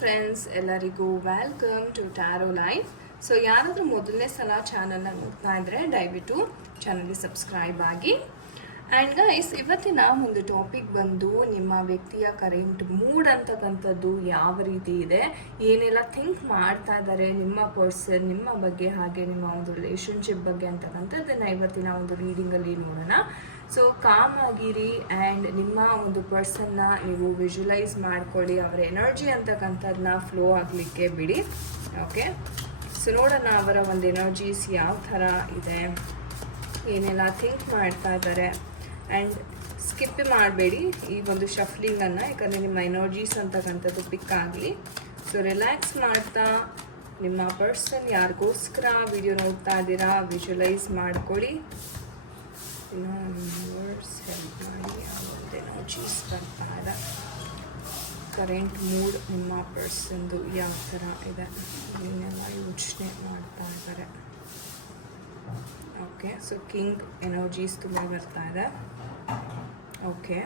Friends, ಎಲ್ಲರಿಗೂ welcome to tarot life. So ಯಾರಾದರೂ ಮೊದಲನೇ ಸಲ ಚಾನಲ್ನ ನೋಡ್ತಾ ಇದ್ದರೆ ದಯವಿಟ್ಟು ಚಾನಲ್ಗೆ ಸಬ್ಸ್ಕ್ರೈಬ್ ಆಗಿ. ಆ್ಯಂಡ್ ಗೈಸ್, ಇವತ್ತಿನ ಒಂದು ಟಾಪಿಕ್ ಬಂದು ನಿಮ್ಮ ವ್ಯಕ್ತಿಯ ಕರೆಂಟ್ ಮೂಡ್ ಅಂತಕ್ಕಂಥದ್ದು ಯಾವ ರೀತಿ ಇದೆ, ಏನೆಲ್ಲ ಥಿಂಕ್ ಮಾಡ್ತಾ ಇದ್ದಾರೆ ನಿಮ್ಮ ಪರ್ಸನ್ ನಿಮ್ಮ ಬಗ್ಗೆ, ಹಾಗೆ ನಿಮ್ಮ ಒಂದು ರಿಲೇಷನ್ಶಿಪ್ ಬಗ್ಗೆ ಅಂತಕ್ಕಂಥದ್ದನ್ನು ಇವತ್ತಿನ ಒಂದು ರೀಡಿಂಗಲ್ಲಿ ನೋಡೋಣ. ಸೊ ಕಾಮ್ ಆಗಿರಿ ಆ್ಯಂಡ್ ನಿಮ್ಮ ಒಂದು ಪರ್ಸನ್ನ ನೀವು ವಿಜುವಲೈಸ್ ಮಾಡ್ಕೊಳ್ಳಿ, ಅವರ ಎನರ್ಜಿ ಅಂತಕ್ಕಂಥದ್ದನ್ನ ಫ್ಲೋ ಆಗಲಿಕ್ಕೆ ಬಿಡಿ. ಓಕೆ, ಸೊ ನೋಡೋಣ ಅವರ ಒಂದು ಎನರ್ಜೀಸ್ ಯಾವ ಥರ ಇದೆ, ಏನೆಲ್ಲ ಥಿಂಕ್ ಮಾಡ್ತಾ ಇದ್ದಾರೆ. ಆ್ಯಂಡ್ ಸ್ಕಿಪ್ ಮಾಡಬೇಡಿ ಈ ಒಂದು ಶಫ್ಲಿಂಗನ್ನು, ಯಾಕಂದರೆ ನಿಮ್ಮ ಎನರ್ಜೀಸ್ ಅಂತಕ್ಕಂಥದ್ದು ಪಿಕ್ ಆಗಲಿ. ಸೊ ರಿಲ್ಯಾಕ್ಸ್ ಮಾಡ್ತಾ ನಿಮ್ಮ ಪರ್ಸನ್ ಯಾರಿಗೋಸ್ಕರ ವಿಡಿಯೋ ನೋಡ್ತಾ ಇದ್ದೀರಾ ವಿಜುವಲೈಸ್ ಮಾಡ್ಕೊಳ್ಳಿ. ವರ್ಡ್ಸ್ ಹೆಲ್ಪ್ ಮಾಡಿ ಆ ಒಂದು ಎನರ್ಜೀಸ್ ಬರ್ತಾ ಇದೆ. ಕರೆಂಟ್ ಮೂಡ್ ನಿಮ್ಮ ಪರ್ಸನ್ದು ಯಾವ ಥರ ಇದೆ, ಏನೆಲ್ಲ ಯೋಚನೆ ಮಾಡ್ತಾ ಇದ್ದಾರೆ. ಓಕೆ, ಸೊ ಕಿಂಗ್ ಎನರ್ಜೀಸ್ ತುಂಬ ಬರ್ತಾ ಇದೆ. ಓಕೆ,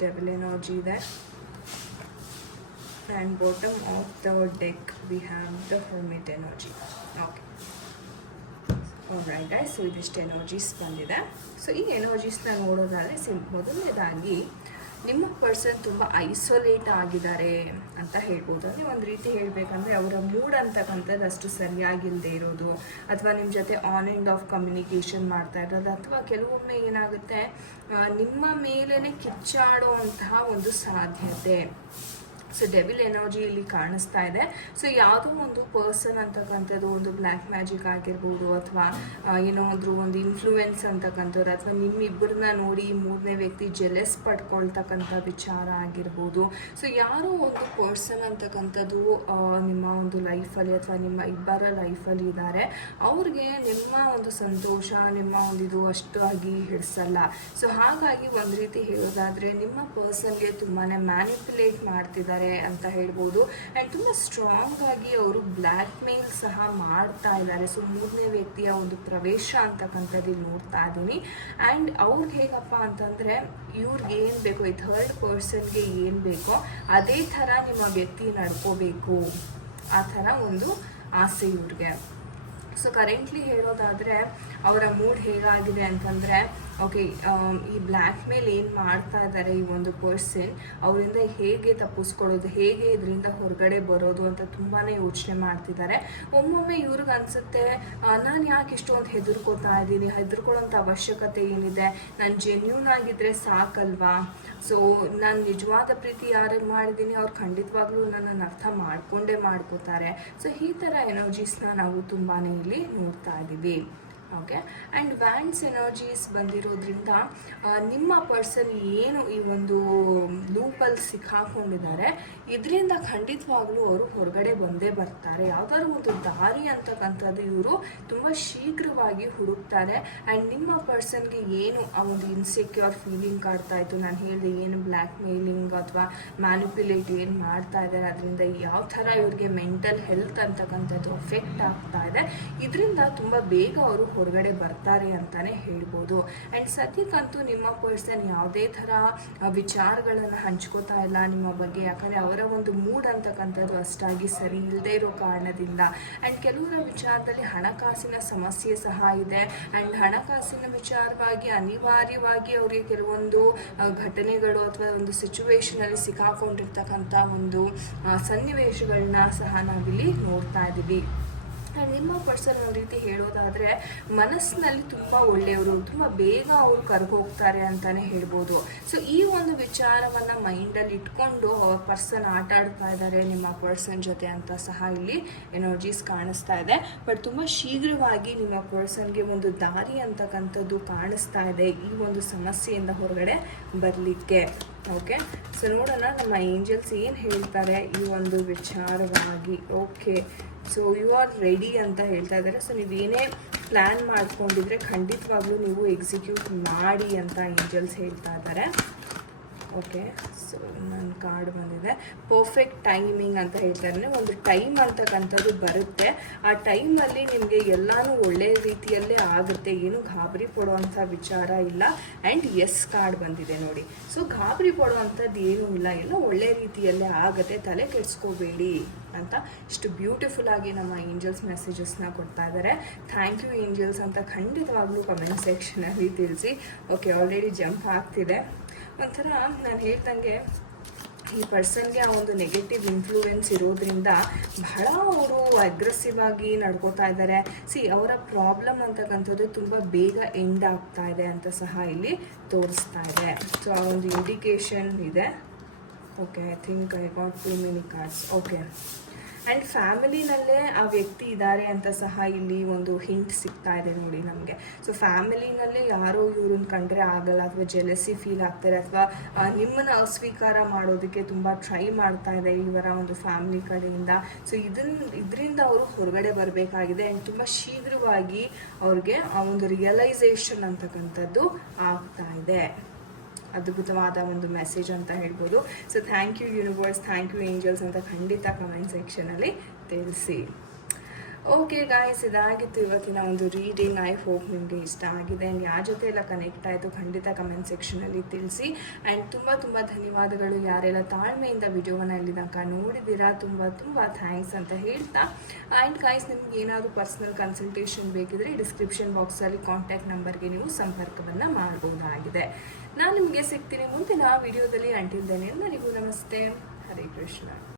ಡೆವಿಲ್ ಎನರ್ಜಿ ಇದೆ. And bottom of the deck we have the hermit energy. Okay, all right guys, so ಇದಿಷ್ಟು ಎನರ್ಜೀಸ್ ಬಂದಿದೆ. ಸೊ ಈ ಎನರ್ಜೀಸ್ನ ನೋಡೋದಾದರೆ ಮೊದಲನೇದಾಗಿ ನಿಮ್ಮ ಪರ್ಸನ್ ತುಂಬ ಐಸೋಲೇಟ್ ಆಗಿದ್ದಾರೆ ಅಂತ ಹೇಳ್ಬೋದು. ಅಂದರೆ ಒಂದು ರೀತಿ ಹೇಳಬೇಕಂದ್ರೆ ಅವರ ಮೂಡ್ ಅಂತಕ್ಕಂಥದ್ದು ಅಷ್ಟು ಸರಿಯಾಗಿಲ್ಲದೆ ಇರೋದು, ಅಥವಾ ನಿಮ್ಮ ಜೊತೆ ಆನ್ ಆ್ಯಂಡ್ ಆಫ್ ಕಮ್ಯುನಿಕೇಷನ್ ಮಾಡ್ತಾ ಇರೋದು, ಅಥವಾ ಕೆಲವೊಮ್ಮೆ ಏನಾಗುತ್ತೆ ನಿಮ್ಮ ಮೇಲೇ ಕಿಚ್ಚಾಡೋ ಅಂತಹ ಒಂದು ಸಾಧ್ಯತೆ. ಸೊ ಡೆವಿಲ್ ಎನರ್ಜಿ ಇಲ್ಲಿ ಕಾಣಿಸ್ತಾ ಇದೆ. ಸೊ ಯಾವುದೋ ಒಂದು ಪರ್ಸನ್ ಅಂತಕ್ಕಂಥದ್ದು ಒಂದು ಬ್ಲ್ಯಾಕ್ ಮ್ಯಾಜಿಕ್ ಆಗಿರ್ಬೋದು, ಅಥವಾ ಏನಾದರೂ ಒಂದು ಇನ್ಫ್ಲೂಯೆನ್ಸ್ ಅಂತಕ್ಕಂಥವ್ರು, ಅಥವಾ ನಿಮ್ಮಿಬ್ಬರನ್ನ ನೋಡಿ ಮೂರನೇ ವ್ಯಕ್ತಿ ಜೆಲೆಸ್ ಪಡ್ಕೊಳ್ತಕ್ಕಂಥ ವಿಚಾರ ಆಗಿರ್ಬೋದು. ಸೊ ಯಾರೋ ಒಂದು ಪರ್ಸನ್ ಅಂತಕ್ಕಂಥದ್ದು ನಿಮ್ಮ ಒಂದು ಲೈಫಲ್ಲಿ ಅಥವಾ ನಿಮ್ಮ ಇಬ್ಬರ ಲೈಫಲ್ಲಿ ಇದ್ದಾರೆ. ಅವ್ರಿಗೆ ನಿಮ್ಮ ಒಂದು ಸಂತೋಷ, ನಿಮ್ಮ ಒಂದು ಇದು ಅಷ್ಟಾಗಿ ಹಿಡಿಸಲ್ಲ. ಸೊ ಹಾಗಾಗಿ ಒಂದು ರೀತಿ ಹೇಳೋದಾದರೆ ನಿಮ್ಮ ಪರ್ಸನ್ಗೆ ತುಂಬಾ ಮ್ಯಾನಿಪ್ಯುಲೇಟ್ ಮಾಡ್ತಿದ್ದಾರೆ ಅಂತ ಹೇಳ್ಬೋದು. ಆ್ಯಂಡ್ ತುಂಬ ಸ್ಟ್ರಾಂಗ್ ಆಗಿ ಅವರು ಬ್ಲ್ಯಾಕ್ ಮೇಲ್ ಸಹ ಮಾಡ್ತಾ ಇದ್ದಾರೆ. ಸೊ ಮೂರನೇ ವ್ಯಕ್ತಿಯ ಒಂದು ಪ್ರವೇಶ ಅಂತಕ್ಕಂಥದ್ದು ನೋಡ್ತಾ ಇದ್ದೀನಿ. ಆ್ಯಂಡ್ ಅವ್ರಿಗೆ ಹೇಗಪ್ಪ ಅಂತಂದರೆ ಇವ್ರಿಗೆ ಏನು ಬೇಕೋ, ಈ ಥರ್ಡ್ ಪರ್ಸನ್ಗೆ ಏನು ಬೇಕೋ ಅದೇ ಥರ ನಿಮ್ಮ ವ್ಯಕ್ತಿ ನಡ್ಕೋಬೇಕು, ಆ ಥರ ಒಂದು ಆಸೆ ಇವ್ರಿಗೆ. ಸೊ ಕರೆಂಟ್ಲಿ ಹೇಳೋದಾದರೆ ಅವರ ಮೂಡ್ ಹೇಗಾಗಿದೆ ಅಂತಂದರೆ, ಓಕೆ, ಈ ಬ್ಲ್ಯಾಕ್ ಮೇಲ್ ಏನು ಮಾಡ್ತಾ ಇದ್ದಾರೆ ಈ ಒಂದು ಪರ್ಸನ್, ಅವರಿಂದ ಹೇಗೆ ತಪ್ಪಿಸ್ಕೊಳ್ಳೋದು, ಹೇಗೆ ಇದರಿಂದ ಹೊರಗಡೆ ಬರೋದು ಅಂತ ತುಂಬಾ ಯೋಚನೆ ಮಾಡ್ತಿದ್ದಾರೆ. ಒಮ್ಮೊಮ್ಮೆ ಇವ್ರಿಗೆ ಅನಿಸುತ್ತೆ, ನಾನು ಯಾಕೆ ಇಷ್ಟೊಂದು ಹೆದರ್ಕೋತಾ ಇದ್ದೀನಿ, ಹೆದರ್ಕೊಳ್ಳೋಂಥ ಅವಶ್ಯಕತೆ ಏನಿದೆ, ನಾನು ಜೆನ್ಯೂನ್ ಆಗಿದ್ದರೆ ಸಾಕಲ್ವಾ. ಸೊ ನಾನು ನಿಜವಾದ ಪ್ರೀತಿ ಯಾರಿಗೆ ಮಾಡಿದ್ದೀನಿ ಅವ್ರು ಖಂಡಿತವಾಗ್ಲೂ ನನ್ನನ್ನು ಅರ್ಥ ಮಾಡ್ಕೋತಾರೆ. ಸೊ ಈ ಥರ ಎನರ್ಜೀಸ್ನ ನಾವು ತುಂಬಾ ಇಲ್ಲಿ ನೋಡ್ತಾ ಇದ್ದೀವಿ. ಓಕೆ, ಆ್ಯಂಡ್ ವ್ಯಾಂಡ್ಸ್ ಎನರ್ಜೀಸ್ ಬಂದಿರೋದ್ರಿಂದ ನಿಮ್ಮ ಪರ್ಸನ್ ಏನು ಈ ಒಂದು ಲೂಪಲ್ಲಿ ಸಿಕ್ಕಾಕೊಂಡಿದ್ದಾರೆ, ಇದರಿಂದ ಖಂಡಿತವಾಗ್ಲೂ ಅವರು ಹೊರಗಡೆ ಬಂದೇ ಬರ್ತಾರೆ. ಯಾವುದಾದ್ರು ಒಂದು ದಾರಿ ಅಂತಕ್ಕಂಥದ್ದು ಇವರು ತುಂಬ ಶೀಘ್ರವಾಗಿ ಹುಡುಕ್ತಾರೆ. ಆ್ಯಂಡ್ ನಿಮ್ಮ ಪರ್ಸನ್ಗೆ ಏನು ಆ ಒಂದು ಇನ್ಸೆಕ್ಯೂರ್ ಫೀಲಿಂಗ್ ಕಾಡ್ತಾ ಇತ್ತು, ನಾನು ಹೇಳಿದೆ ಏನು ಬ್ಲ್ಯಾಕ್ ಮೇಲಿಂಗ್ ಅಥವಾ ಮ್ಯಾನಿಪ್ಯುಲೇಟ್ ಏನು ಮಾಡ್ತಾ ಇದ್ದಾರೆ, ಅದರಿಂದ ಯಾವ ಥರ ಇವ್ರಿಗೆ ಮೆಂಟಲ್ ಹೆಲ್ತ್ ಅಂತಕ್ಕಂಥದ್ದು ಅಫೆಕ್ಟ್ ಆಗ್ತಾ ಇದೆ, ಇದರಿಂದ ತುಂಬ ಬೇಗ ಅವರು ಹೊರಗಡೆ ಬರ್ತಾರೆ ಅಂತಲೇ ಹೇಳ್ಬೋದು. ಆ್ಯಂಡ್ ಸದ್ಯಕ್ಕಂತೂ ನಿಮ್ಮ ಪರ್ಸನ್ ಯಾವುದೇ ಥರ ವಿಚಾರಗಳನ್ನು ಹಂಚ್ಕೋತಾ ಇಲ್ಲ ನಿಮ್ಮ ಬಗ್ಗೆ, ಯಾಕಂದರೆ ಅವರ ಒಂದು ಮೂಡ್ ಅಂತಕ್ಕಂಥದ್ದು ಅಷ್ಟಾಗಿ ಸರಿ ಇಲ್ಲದೆ ಇರೋ ಕಾರಣದಿಂದ. ಆ್ಯಂಡ್ ಕೆಲವರ ವಿಚಾರದಲ್ಲಿ ಹಣಕಾಸಿನ ಸಮಸ್ಯೆ ಸಹ ಇದೆ. ಆ್ಯಂಡ್ ಹಣಕಾಸಿನ ವಿಚಾರವಾಗಿ ಅನಿವಾರ್ಯವಾಗಿ ಅವರಿಗೆ ಕೆಲವೊಂದು ಘಟನೆಗಳು ಅಥವಾ ಒಂದು ಸಿಚುವೇಶನಲ್ಲಿ ಸಿಕ್ಕಾಕೊಂಡಿರ್ತಕ್ಕಂಥ ಒಂದು ಸನ್ನಿವೇಶಗಳನ್ನ ಸಹ ನಾವಿಲ್ಲಿ ನೋಡ್ತಾ ಇದ್ದೀವಿ. ನಿಮ್ಮ ಪರ್ಸನ್ ಒಂದು ರೀತಿ ಹೇಳೋದಾದರೆ ಮನಸ್ಸಿನಲ್ಲಿ ತುಂಬ ಒಳ್ಳೆಯವರು, ತುಂಬ ಬೇಗ ಅವರು ಕರ್ಗೋಗ್ತಾರೆ ಅಂತಲೇ ಹೇಳ್ಬೋದು. ಸೊ ಈ ಒಂದು ವಿಚಾರವನ್ನು ಮೈಂಡಲ್ಲಿ ಇಟ್ಕೊಂಡು ಪರ್ಸನ್ ಆಟ ಆಡ್ತಾ ಇದ್ದಾರೆ ನಿಮ್ಮ ಪರ್ಸನ್ ಜೊತೆ ಅಂತ ಸಹ ಇಲ್ಲಿ ಎನರ್ಜೀಸ್ ಕಾಣಿಸ್ತಾ ಇದೆ. ಬಟ್ ತುಂಬ ಶೀಘ್ರವಾಗಿ ನಿಮ್ಮ ಪರ್ಸನ್ಗೆ ಒಂದು ದಾರಿ ಅಂತಕ್ಕಂಥದ್ದು ಕಾಣಿಸ್ತಾ ಇದೆ ಈ ಒಂದು ಸಮಸ್ಯೆಯಿಂದ ಹೊರಗಡೆ ಬರಲಿಕ್ಕೆ. ಓಕೆ, ಸೊ ನೋಡೋಣ ನಮ್ಮ ಏಂಜಲ್ಸ್ ಏನು ಹೇಳ್ತಾರೆ ಈ ಒಂದು ವಿಚಾರವಾಗಿ. Okay, so you are ready ಅಂತ ಹೇಳ್ತಾ ಇದ್ದಾರೆ. ಸೊ ನೀವೇನೇ ಪ್ಲ್ಯಾನ್ ಮಾಡ್ಕೊಂಡಿದ್ರೆ ಖಂಡಿತವಾಗ್ಲೂ ನೀವು ಎಕ್ಸಿಕ್ಯೂಟ್ ಮಾಡಿ ಅಂತ ಏಂಜಲ್ಸ್ ಹೇಳ್ತಾ ಇದ್ದಾರೆ. ಓಕೆ, ಸೊ ನನ್ನ ಕಾರ್ಡ್ ಬಂದಿದೆ. ಪರ್ಫೆಕ್ಟ್ ಟೈಮಿಂಗ್ ಅಂತ ಹೇಳ್ತಾರೆ. ಒಂದು ಟೈಮ್ ಅಂತಕ್ಕಂಥದ್ದು ಬರುತ್ತೆ, ಆ ಟೈಮಲ್ಲಿ ನಿಮಗೆ ಎಲ್ಲನೂ ಒಳ್ಳೆಯ ರೀತಿಯಲ್ಲೇ ಆಗುತ್ತೆ, ಏನು ಗಾಬರಿ ಪಡುವಂಥ ವಿಚಾರ ಇಲ್ಲ. ಆ್ಯಂಡ್ ಎಸ್ ಕಾರ್ಡ್ ಬಂದಿದೆ ನೋಡಿ. ಸೊ ಗಾಬರಿ ಪಡುವಂಥದ್ದು ಏನೂ ಇಲ್ಲ, ಎಲ್ಲ ಒಳ್ಳೆಯ ರೀತಿಯಲ್ಲೇ ಆಗುತ್ತೆ, ತಲೆ ಕೆಡಿಸ್ಕೋಬೇಡಿ ಅಂತ ಇಷ್ಟು ಬ್ಯೂಟಿಫುಲ್ ಆಗಿ ನಮ್ಮ ಏಂಜಲ್ಸ್ ಮೆಸೇಜಸ್ನ ಕೊಡ್ತಾ ಇದ್ದಾರೆ. ಥ್ಯಾಂಕ್ ಯು ಏಂಜಲ್ಸ್ ಅಂತ ಖಂಡಿತವಾಗ್ಲೂ ಕಮೆಂಟ್ ಸೆಕ್ಷನಲ್ಲಿ ತಿಳಿಸಿ. ಓಕೆ, ಆಲ್ರೆಡಿ ಜಂಪ್ ಆಗ್ತಿದೆ. ಒಂಥರ ನಾನು ಹೇಳ್ದಂಗೆ ಈ ಪರ್ಸನ್ಗೆ ಆ ಒಂದು ನೆಗೆಟಿವ್ ಇನ್ಫ್ಲೂಯೆನ್ಸ್ ಇರೋದ್ರಿಂದ ಬಹಳ ಅವರು ಅಗ್ರೆಸಿವ್ ಆಗಿ ನಡ್ಕೋತಾ ಇದ್ದಾರೆ. ಅವರ ಪ್ರಾಬ್ಲಮ್ ಅಂತಕ್ಕಂಥದ್ದು ತುಂಬ ಬೇಗ ಎಂಡ್ ಆಗ್ತಾ ಇದೆ ಅಂತ ಸಹ ಇಲ್ಲಿ ತೋರಿಸ್ತಾ ಇದೆ. ಸೊ ಆ ಒಂದು ಇಂಡಿಕೇಶನ್ ಇದೆ. Okay, I think I got too many cards. Okay, and ಫ್ಯಾಮಿಲಿನಲ್ಲೇ ಆ ವ್ಯಕ್ತಿ ಇದ್ದಾರೆ ಅಂತ ಸಹ ಇಲ್ಲಿ ಒಂದು ಹಿಂಟ್ ಸಿಗ್ತಾ ಇದೆ ನೋಡಿ ನಮಗೆ. ಸೊ ಫ್ಯಾಮಿಲಿನಲ್ಲೇ ಯಾರೋ ಇವ್ರನ್ನ ಕಂಡ್ರೆ ಆಗಲ್ಲ, ಅಥವಾ ಜೆಲಸಿ ಫೀಲ್ ಆಗ್ತಾರೆ, ಅಥವಾ ನಿಮ್ಮನ್ನು ಅಸ್ವೀಕಾರ ಮಾಡೋದಕ್ಕೆ ತುಂಬ ಟ್ರೈ ಮಾಡ್ತಾ ಇದೆ ಇವರ ಒಂದು ಫ್ಯಾಮಿಲಿ ಕಡೆಯಿಂದ. ಸೊ ಇದರಿಂದ ಅವರು ಹೊರಗಡೆ ಬರಬೇಕಾಗಿದೆ. ಆ್ಯಂಡ್ ತುಂಬ ಶೀಘ್ರವಾಗಿ ಅವ್ರಿಗೆ ಆ ಒಂದು ರಿಯಲೈಸೇಷನ್ ಅಂತಕ್ಕಂಥದ್ದು ಆಗ್ತಾ ಇದೆ. ಅದ್ಭುತವಾದ ಒಂದು ಮೆಸೇಜ್ ಅಂತ ಹೇಳ್ಬೋದು. So thank you universe, thank you angels ಅಂತ ಖಂಡಿತ ಕಮೆಂಟ್ ಸೆಕ್ಷನಲ್ಲಿ ತಿಳಿಸಿ. ಓಕೆ ಗಾಯ್ಸ್, ಇದಾಗಿತ್ತು ಇವತ್ತಿನ ಒಂದು ರೀಡಿಂಗ್. ಐ ಹೋಪ್ ನಿಮಗೆ ಇಷ್ಟ ಆಗಿದೆ. ಆ್ಯಂಡ್ ಯಾರ ಜೊತೆ ಎಲ್ಲ ಕನೆಕ್ಟ್ ಆಯಿತು ಖಂಡಿತ ಕಮೆಂಟ್ ಸೆಕ್ಷನಲ್ಲಿ ತಿಳಿಸಿ. ಆ್ಯಂಡ್ ತುಂಬ ತುಂಬ ಧನ್ಯವಾದಗಳು ಯಾರೆಲ್ಲ ತಾಳ್ಮೆಯಿಂದ ವಿಡಿಯೋವನ್ನು ಇಲ್ಲಿ ತನಕ ನೋಡಿದ್ದೀರಾ, ತುಂಬ ತುಂಬ ಥ್ಯಾಂಕ್ಸ್ ಅಂತ ಹೇಳ್ತಾ. ಆ್ಯಂಡ್ ಗಾಯ್ಸ್, ನಿಮ್ಗೆ ಏನಾದರೂ ಪರ್ಸ್ನಲ್ ಕನ್ಸಲ್ಟೇಷನ್ ಬೇಕಿದ್ರೆ ಡಿಸ್ಕ್ರಿಪ್ಷನ್ ಬಾಕ್ಸಲ್ಲಿ ಕಾಂಟ್ಯಾಕ್ಟ್ ನಂಬರ್ಗೆ ನೀವು ಸಂಪರ್ಕವನ್ನು ಮಾಡಬಹುದಾಗಿದೆ. ನಾನು ನಿಮಗೆ ಸಿಗ್ತೀನಿ ಮುಂದಿನ ವಿಡಿಯೋದಲ್ಲಿ. ಅಂಟಿಲ್ ದೆನ್ ಎಲ್ಲರಿಗೂ ನಮಸ್ತೆ, ಹರೇ ಕೃಷ್ಣ.